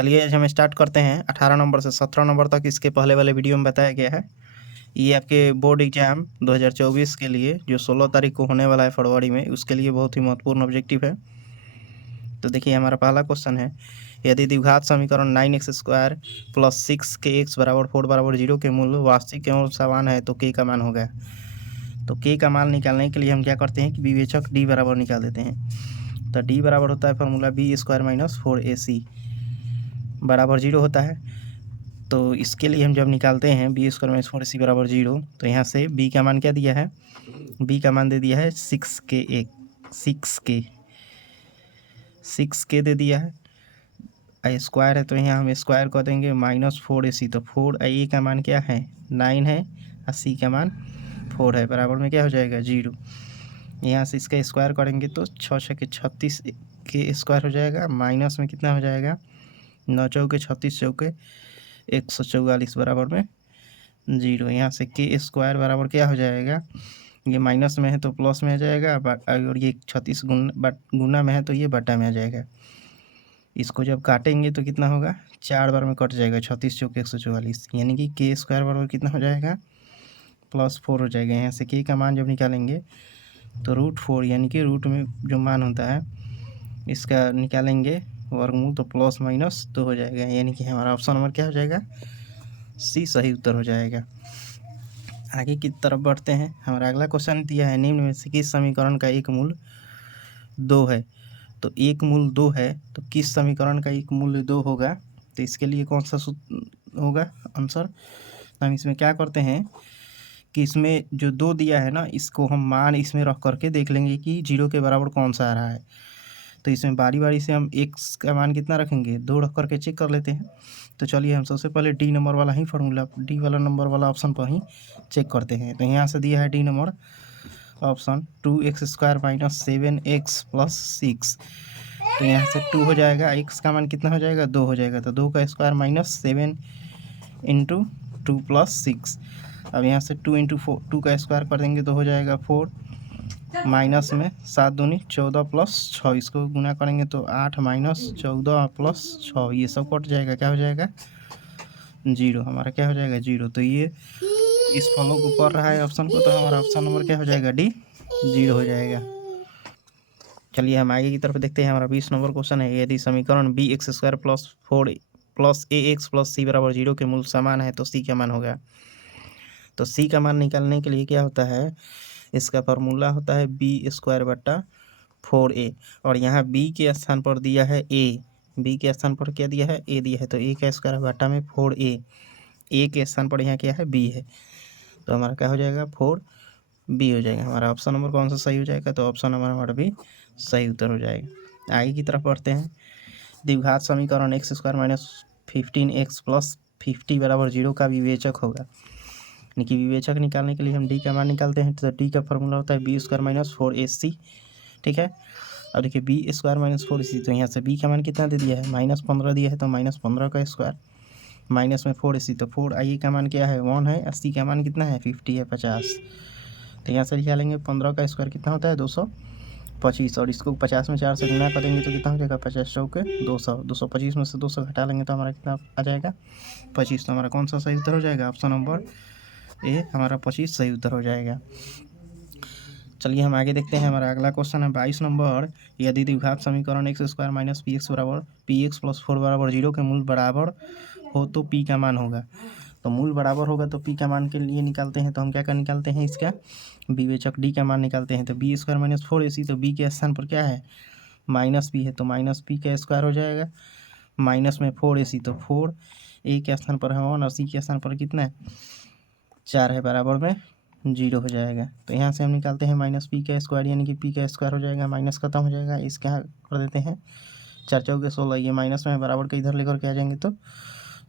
चलिए आज हम स्टार्ट करते हैं 18 नंबर से 17 नंबर तक। इसके पहले वाले वीडियो में बताया गया है ये आपके बोर्ड एग्जाम 2024 के लिए जो 16 तारीख को होने वाला है फरवरी में, उसके लिए बहुत ही महत्वपूर्ण ऑब्जेक्टिव है। तो देखिए हमारा पहला क्वेश्चन है, यदि द्विघात समीकरण 9x² प्लस 6kx बराबर 4 बराबर 0 के मूल वास्तविक एवं समान है तो k का मान होगा। तो k का मान निकालने के लिए हम क्या करते हैं कि विवेचक d बराबर निकाल देते हैं। तो d बराबर होता है फॉर्मूला b² माइनस 4ac बराबर 0 होता है। तो इसके लिए हम जब निकालते हैं b² माइनस 4ac बराबर 0, तो यहाँ से b का मान क्या दिया है, b का मान दे दिया है 6k दे दिया है। आई स्क्वायर है तो यहाँ हम स्क्वायर कर देंगे माइनस 4ac। तो 4a का मान क्या है 9 है और c का मान 4 है, बराबर में क्या हो जाएगा 0। यहाँ से इसका स्क्वायर करेंगे तो 6 के 36 के स्क्वायर हो जाएगा, माइनस में कितना हो जाएगा 9 चौके 36 चौके 144 बराबर में 0। यहाँ से के स्क्वायर बराबर क्या हो जाएगा, ये माइनस में है तो प्लस में आ जाएगा, और ये 36 गुना में है तो ये बटा में आ जाएगा। इसको जब काटेंगे तो कितना होगा 4 बार में कट जाएगा, 36 चौके 144, यानी कि के स्क्वायर बराबर कितना हो जाएगा +4 हो जाएगा। यहाँ से के का मान जब निकालेंगे तो √4 यानी कि रूट में जो मान होता है इसका निकालेंगे वर्गमूल, तो प्लस माइनस 2 हो जाएगा, यानी कि हमारा ऑप्शन नंबर क्या हो जाएगा सी सही उत्तर हो जाएगा। आगे की तरफ बढ़ते हैं। हमारा अगला क्वेश्चन दिया है, निम्न में से किस समीकरण का एक मूल 2 है। तो एक मूल 2 है तो किस समीकरण का एक मूल्य 2 होगा, तो इसके लिए कौन सा होगा आंसर। हम इसमें क्या करते हैं कि इसमें जो 2 दिया है ना, इसको हम मान इसमें रख करके देख लेंगे कि 0 के बराबर कौन सा आ रहा है। तो इसमें बारी बारी से हम x का मान कितना रखेंगे 2 रख करके चेक कर लेते हैं। तो चलिए हम सबसे पहले डी नंबर वाला ही फार्मूला, डी वाला नंबर वाला ऑप्शन पर ही चेक करते हैं। तो यहाँ से दिया है D number option 2x² minus 7x plus 6। तो यहाँ से 2 हो जाएगा, x का मान कितना हो जाएगा 2 हो जाएगा, तो 2 का स्क्वायर माइनस 7 इंटू 2 प्लस 6। अब यहाँ से 2 इंटू 2 का स्क्वायर कर देंगे तो हो जाएगा 4, माइनस में 7 दूनी 14 प्लस 6, इसको गुना करेंगे तो 8 माइनस 14 प्लस 6, ये सब कट जाएगा, क्या हो जाएगा 0। हमारा क्या हो जाएगा 0। तो ये इस फॉलो को कर रहा है ऑप्शन को, तो हमारा ऑप्शन नंबर क्या हो जाएगा डी 0 हो जाएगा। चलिए हम आगे की तरफ देखते हैं। हमारा 20 नंबर क्वेश्चन है, यदि समीकरण bx² plus 4 plus ax plus c बराबर 0 के मूल समान है तो c का मान होगा। तो c का मान निकालने के लिए क्या होता है, इसका फार्मूला होता है b² बट्टा 4a, और यहाँ b के स्थान पर दिया है a, b के स्थान पर क्या दिया है a दिया है, तो a का स्क्वायर बट्टा में 4a, a के स्थान पर यहाँ क्या है b है, तो हमारा क्या हो जाएगा 4b हो जाएगा। हमारा ऑप्शन नंबर कौन सा सही हो जाएगा, तो ऑप्शन नंबर हमारा भी सही उत्तर हो जाएगा। आगे की तरफ बढ़ते हैं। द्विघात समीकरण x² माइनस 15x प्लस 50 बराबर 0 का विवेचक होगा। यानी कि विवेचक निकालने के लिए हम डी का मान निकालते हैं। तो डी का फॉर्मूला होता है b² माइनस 4ac, ठीक है। अब देखिए b² माइनस 4ac, तो यहाँ से b का मान कितना दे दिया है -15 दिया है, तो -15 का स्क्वायर माइनस में 4ac, तो 4i का मान क्या है 1 है, 80 का मान कितना है 50 है 50। तो यहाँ से निकालेंगे 15 का स्क्वायर कितना होता है 225, और इसको 50 में 4 से गुना करेंगे तो कितना हो जाएगा 50 चौके 200, 225 में से 200 घटा लेंगे तो हमारा कितना आ जाएगा 25। तो हमारा कौन सा सही उत्तर हो जाएगा, ऑप्शन नंबर ए हमारा 25 सही उत्तर हो जाएगा। चलिए हम आगे देखते हैं। हमारा अगला क्वेश्चन है 22 नंबर, यदि द्विघात समीकरण x² माइनस px बराबर px प्लस 4 बराबर 0 के मूल बराबर हो तो p का मान होगा। तो मूल बराबर होगा तो p का मान के लिए निकालते हैं, तो हम क्या निकालते हैं, इसका विवेचक d का मान निकालते हैं। तो b² माइनस 4ac, तो b के स्थान पर क्या है -p है, तो -p का स्क्वायर हो जाएगा, माइनस में 4ac, तो 4 a के स्थान पर है 1 और c के स्थान पर कितना है 4 है, बराबर में 0 हो जाएगा। तो यहाँ से हम निकालते हैं -p का स्क्वायर, यानी कि p का स्क्वायर हो जाएगा, माइनस खत्म हो जाएगा, इसका कर देते हैं 4 चौके 16, ये माइनस में है, बराबर के इधर लेकर के आ जाएंगे तो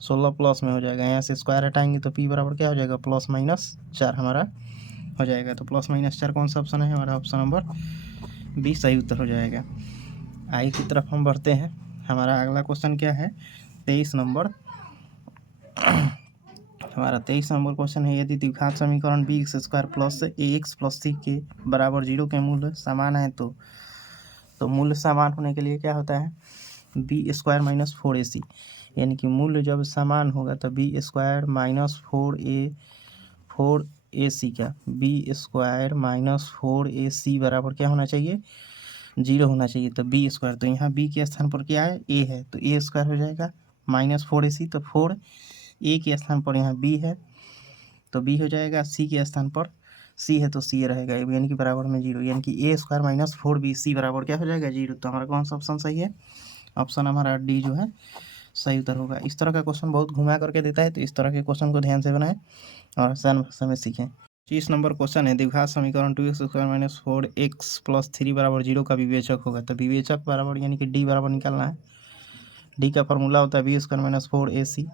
16 प्लस में हो जाएगा। यहाँ से स्क्वायर हटाएंगे तो p बराबर क्या हो जाएगा +-4 हमारा हो जाएगा। तो +-4 कौन सा ऑप्शन है, हमारा ऑप्शन नंबर बी सही उत्तर हो जाएगा। आगे की तरफ हम बढ़ते हैं। हमारा अगला क्वेश्चन क्या है 23 नंबर। हमारा 23 नंबर क्वेश्चन है, यदि द्विघात समीकरण bx² plus ax plus c के बराबर 0 के मूल्य समान है तो मूल्य समान होने के लिए क्या होता है बी स्क्वायर माइनस 4ac, यानी कि मूल्य जब समान होगा तो बी स्क्वायर माइनस 4ac का बी स्क्वायर माइनस 4ac बराबर क्या होना चाहिए, 0 होना चाहिए। तो बी स्क्वायर, तो यहाँ बी के स्थान पर क्या है, ए है, तो ए स्क्वायर हो जाएगा माइनस 4ac, तो 4a के स्थान पर यहाँ बी है तो बी हो जाएगा, सी के स्थान पर सी है तो सी रहेगा, यानी कि बराबर में 0, यानी कि ए स्क्वायर माइनस 4bc बराबर क्या हो जाएगा, 0। तो हमारा कौन सा ऑप्शन सही है, ऑप्शन हमारा डी जो है सही उत्तर होगा। इस तरह का क्वेश्चन बहुत घुमा करके देता है, तो इस तरह के क्वेश्चन को ध्यान से बनाएं और आसान भाषा में सीखें। 30 नंबर क्वेश्चन है, द्विघात समीकरण 2x² माइनस 4x प्लस 3 बराबर 0 का विवेचक होगा। तो विवेचक बराबर यानी कि डी बराबर निकालना है। डी का फॉर्मूला होता है बी² माइनस 4ac।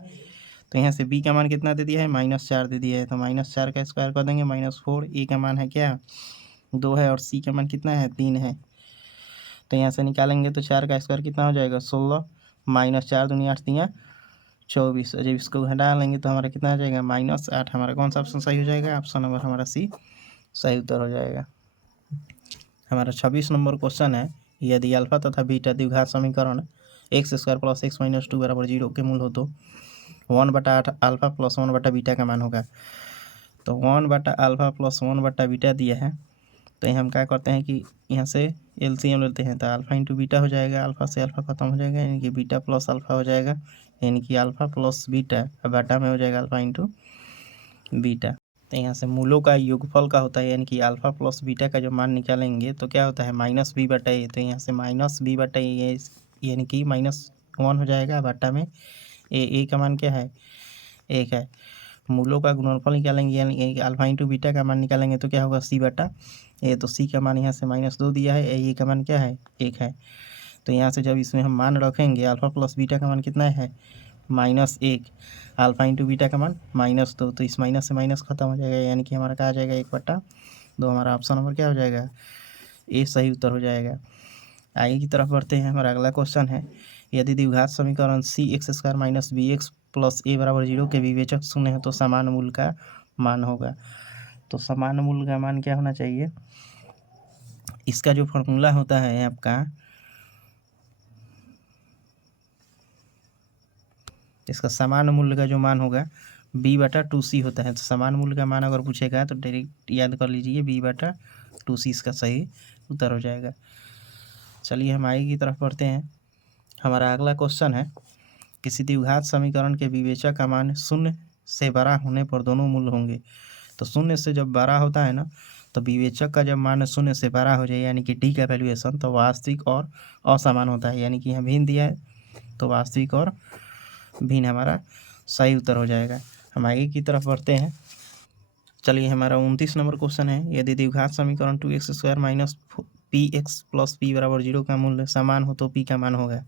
तो यहाँ से बी का मान कितना दे दिया है, -4 दे दिया है, तो -4 का स्क्वायर कर देंगे, -4, ए का मान है क्या, 2 है, और सी का मान कितना है, 3 है। तो यहाँ से निकालेंगे तो 4 का स्क्वायर कितना हो जाएगा, 16, -4 दूनी 8 तियाँ 24। जब इसको घटा लेंगे तो हमारा कितना आ जाएगा, -8। हमारा कौन सा ऑप्शन सही हो जाएगा, ऑप्शन नंबर हमारा सी सही उत्तर हो जाएगा। हमारा 26 नंबर क्वेश्चन है, यदि अल्फा तथा बीटा द्विघात समीकरण x² प्लस x माइनस 2 बराबर 0 के मूल हो तो 1/8 अल्फा प्लस 1/बीटा बीटा का मान होगा। तो 1/α प्लस 1/बीटा दिया है, तो यहाँ हम क्या करते हैं कि यहाँ से एलसीएम लेते हैं, तो अल्फा इंटू बीटा हो जाएगा, अल्फा से अल्फा खत्म हो जाएगा, यानी कि बीटा प्लस अल्फा हो जाएगा, यानी कि अल्फा प्लस बीटा, बाटा में हो जाएगा अल्फा इंटू बीटा। तो यहाँ से मूलों का योगफल का होता है, यानी कि अल्फा प्लस बीटा का जो मान निकालेंगे तो क्या होता है, -b/a। तो यहाँ से -b/a यानी कि -1 हो जाएगा, बाटा में ए का मान क्या है, 1 है। मूलों का गुणनफल निकालेंगे, यानी कि अल्फा इंटू बीटा का मान निकालेंगे तो क्या होगा, c/a। तो c का मान यहाँ से -2 दिया है, ए का मान क्या है, 1 है। तो यहाँ से जब इसमें हम मान रखेंगे, अल्फा प्लस बीटा का मान कितना है, -1, अल्फा इंटू बीटा का मान -2, तो इस माइनस से माइनस खत्म हो जाएगा, यानी कि हमारा क्या आ जाएगा, 1/2। हमारा ऑप्शन नंबर क्या हो जाएगा, ए सही उत्तर हो जाएगा। आगे की तरफ बढ़ते हैं। हमारा अगला क्वेश्चन है, यदि द्विघात समीकरण cx² minus bx plus a बराबर 0 के विवेचक शून्य है तो समान मूल का मान होगा। तो समान मूल का मान क्या होना चाहिए, इसका जो फॉर्मूला होता है आपका, इसका समान मूल्य का जो मान होगा b/2c होता है। तो समान मूल्य का मान अगर पूछेगा तो डायरेक्ट याद कर लीजिए, b/2c इसका सही उत्तर हो जाएगा। चलिए हम आगे की तरफ बढ़ते हैं। हमारा अगला क्वेश्चन है, किसी द्विघात समीकरण के विवेचक का मान 0 से बड़ा होने पर दोनों मूल होंगे। तो 0 से जब बड़ा होता है ना, तो विवेचक का जब मान 0 से बड़ा हो जाए, यानी कि डी का वैल्यूएशन, तो वास्तविक और असमान होता है, यानी कि यहाँ भिन्न दिया है तो वास्तविक और भिन्न हमारा सही उत्तर हो जाएगा। हम आगे की तरफ बढ़ते हैं। चलिए हमारा 29 नंबर क्वेश्चन है, यदि द्विघात समीकरण 2x² minus px plus p बराबर 0 का मूल्य समान हो तो p का मान होगा।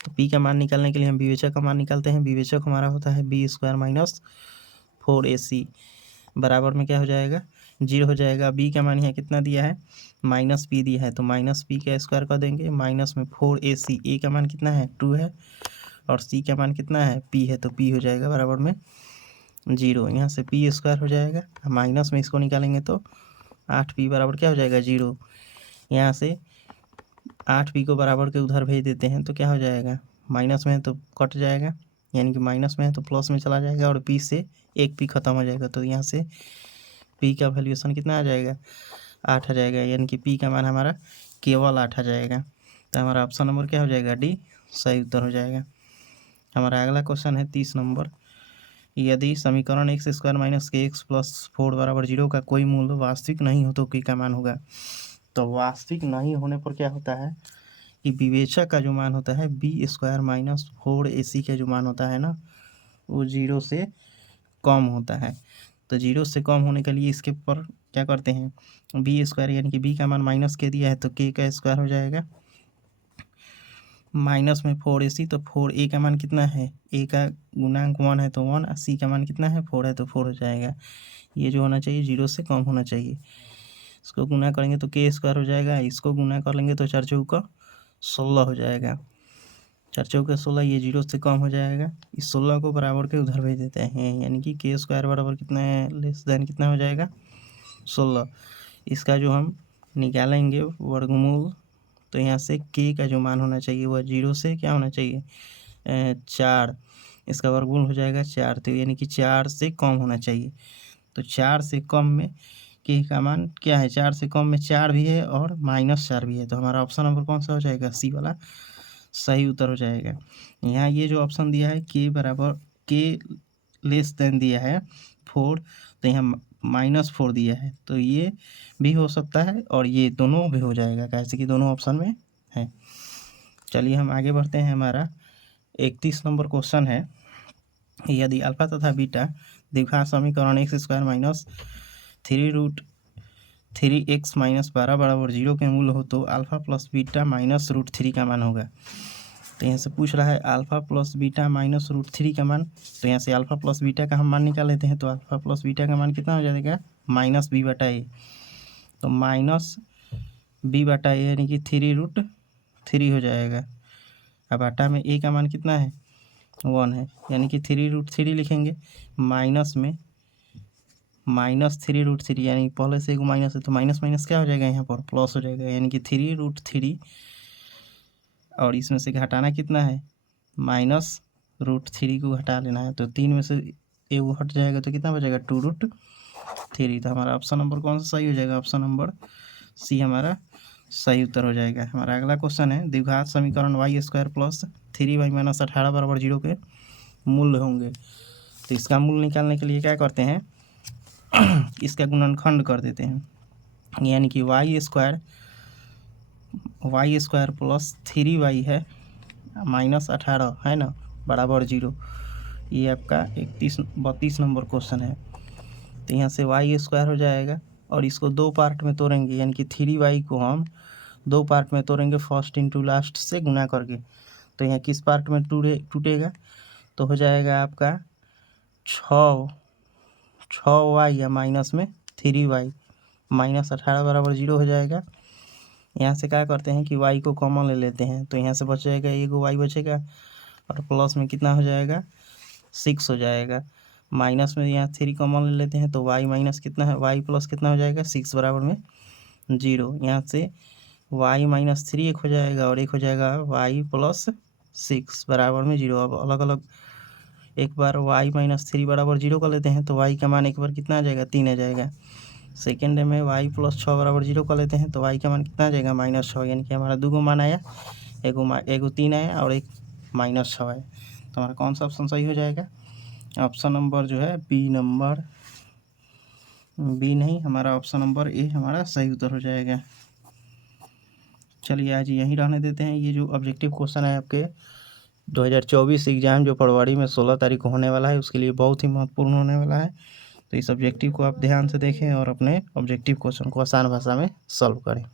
तो p का मान निकालने के लिए हम विवेचक का मान निकालते हैं। विवेचक हमारा होता है b² माइनस 4ac बराबर में क्या हो जाएगा, 0 हो जाएगा। b का मान यहाँ कितना दिया है, -p दिया है, तो -p का स्क्वायर कर देंगे, माइनस में 4ac, a का मान कितना है, 2 है, और c का मान कितना है, p है, तो p हो जाएगा बराबर में 0। यहाँ से p² हो जाएगा, माइनस में इसको निकालेंगे तो 8p बराबर क्या हो जाएगा, 0। यहाँ से 8p को बराबर के उधर भेज देते हैं तो क्या हो जाएगा, माइनस में है तो कट जाएगा, यानी कि माइनस में है तो प्लस में चला जाएगा, और p से एक p खत्म हो जाएगा, तो यहाँ से p का वैल्यूएशन कितना आ जाएगा, 8 आ जाएगा, यानी कि p का मान हमारा केवल 8 आ जाएगा। तो हमारा ऑप्शन नंबर क्या हो जाएगा, डी सही उत्तर हो जाएगा। हमारा अगला क्वेश्चन है 30 नंबर, यदि समीकरण x² माइनस kx प्लस 4 बराबर 0 का कोई मूल्य वास्तविक नहीं हो तो k का मान होगा। तो वास्तविक नहीं होने पर क्या होता है कि विवेचक का जो मान होता है b² माइनस 4ac का जो मान होता है ना, वो 0 से कम होता है। तो 0 से कम होने के लिए इसके पर क्या करते हैं, b², यानी कि b का मान -k दिया है तो k का स्क्वायर हो जाएगा, माइनस में 4ac, तो 4a का मान कितना है, a का गुणांक 1 है तो 1, c का मान कितना है, 4 है तो 4 हो जाएगा। ये जो होना चाहिए 0 से कम होना चाहिए। इसको गुना करेंगे तो k² हो जाएगा, इसको गुना कर लेंगे तो 4 चौका 16 हो जाएगा, 4 चौका 16, ये 0 से कम हो जाएगा। इस 16 को बराबर के उधर भेज देते हैं, यानी कि k² बराबर कितना है, लेस देन कितना हो जाएगा, 16। इसका जो हम निकालेंगे वर्गमूल तो यहाँ से के का जो मान होना चाहिए वह 0 से क्या होना चाहिए 4, इसका वर्गमूल हो जाएगा 4, तो यानी कि 4 से कम होना चाहिए। तो 4 से कम में के का मान क्या है, 4 से कम में 4 भी है और -4 भी है। तो हमारा ऑप्शन नंबर कौन सा हो जाएगा, सी वाला सही उत्तर हो जाएगा। यहाँ ये जो ऑप्शन दिया है के बराबर के लेस देन दिया है 4, तो यहाँ -4 दिया है, तो ये भी हो सकता है और ये दोनों भी हो जाएगा, कैसे कि दोनों ऑप्शन में है। चलिए हम आगे बढ़ते हैं। हमारा 31 नंबर क्वेश्चन है, यदि अल्फा तथा बीटा द्विघात समीकरण x² - 3√3x - 12 बराबर 0 के मूल हो तो अल्फा प्लस बीटा -√3 का मान होगा। तो यहाँ से पूछ रहा है अल्फा प्लस बीटा -√3 का मान, तो यहाँ से अल्फा प्लस बीटा का हम मान निकाल लेते हैं। तो अल्फा प्लस बीटा का मान कितना हो जाएगा, -b/a, तो -b/a यानी कि 3√3 हो जाएगा। अब आटा में a का मान कितना है, 1 है, यानी कि 3√3 लिखेंगे, माइनस में -3√3, यानी पहले से एक माइनस है तो माइनस माइनस क्या हो जाएगा, यहाँ पर प्लस हो जाएगा, यानी कि 3√3, और इसमें से घटाना कितना है, -√3 को घटा लेना है। तो 3 में से एक हट जाएगा तो कितना बचेगा, 2√3। तो हमारा ऑप्शन नंबर कौन सा सही हो जाएगा, ऑप्शन नंबर सी हमारा सही उत्तर हो जाएगा। हमारा अगला क्वेश्चन है, द्विघात समीकरण y² + 3y - 18 बराबर 0 के मूल होंगे। तो इसका मूल निकालने के लिए क्या करते हैं, इसका गुणनखंड कर देते हैं, यानी कि y² + 3y है -18 है ना बराबर 0। ये आपका 32 नंबर क्वेश्चन है। तो यहाँ से y² हो जाएगा और इसको दो पार्ट में तोड़ेंगे, यानी कि 3y को हम दो पार्ट में तोड़ेंगे, फर्स्ट इंटू लास्ट से गुना करके। तो यहाँ किस पार्ट में टूटेगा, तो हो जाएगा आपका 6y या माइनस में 3y -18 बराबर 0 हो जाएगा। यहाँ से क्या करते हैं कि y को कॉमन ले लेते हैं, तो यहाँ से बच जाएगा एक y बचेगा और प्लस में कितना हो जाएगा 6 हो जाएगा, माइनस में यहाँ 3 कॉमन ले लेते हैं तो y माइनस कितना है, y प्लस कितना हो जाएगा 6 बराबर में 0। यहाँ से y - 3 एक हो जाएगा और एक हो जाएगा y + 6 बराबर में 0। अब अलग अलग एक बार y - 3 बराबर 0 कर लेते हैं तो y का मान एक बार कितना आ जाएगा, 3 आ जाएगा। सेकेंड में y + 6 बराबर 0 कर लेते हैं तो y का मान कितना आ जाएगा, -6, यानी कि हमारा दो मान आया, एगो 3 आया और एक -6 है। तो हमारा कौन सा ऑप्शन सही हो जाएगा, ऑप्शन नंबर जो है बी नहीं, हमारा ऑप्शन नंबर ए हमारा सही उत्तर हो जाएगा। चलिए आज यहीं रहने देते हैं। ये जो ऑब्जेक्टिव क्वेश्चन है आपके 2024 एग्ज़ाम जो फरवरी में 16 तारीख को होने वाला है, उसके लिए बहुत ही महत्वपूर्ण होने वाला है। तो इस ऑब्जेक्टिव को आप ध्यान से देखें और अपने ऑब्जेक्टिव क्वेश्चन को आसान भाषा में सॉल्व करें।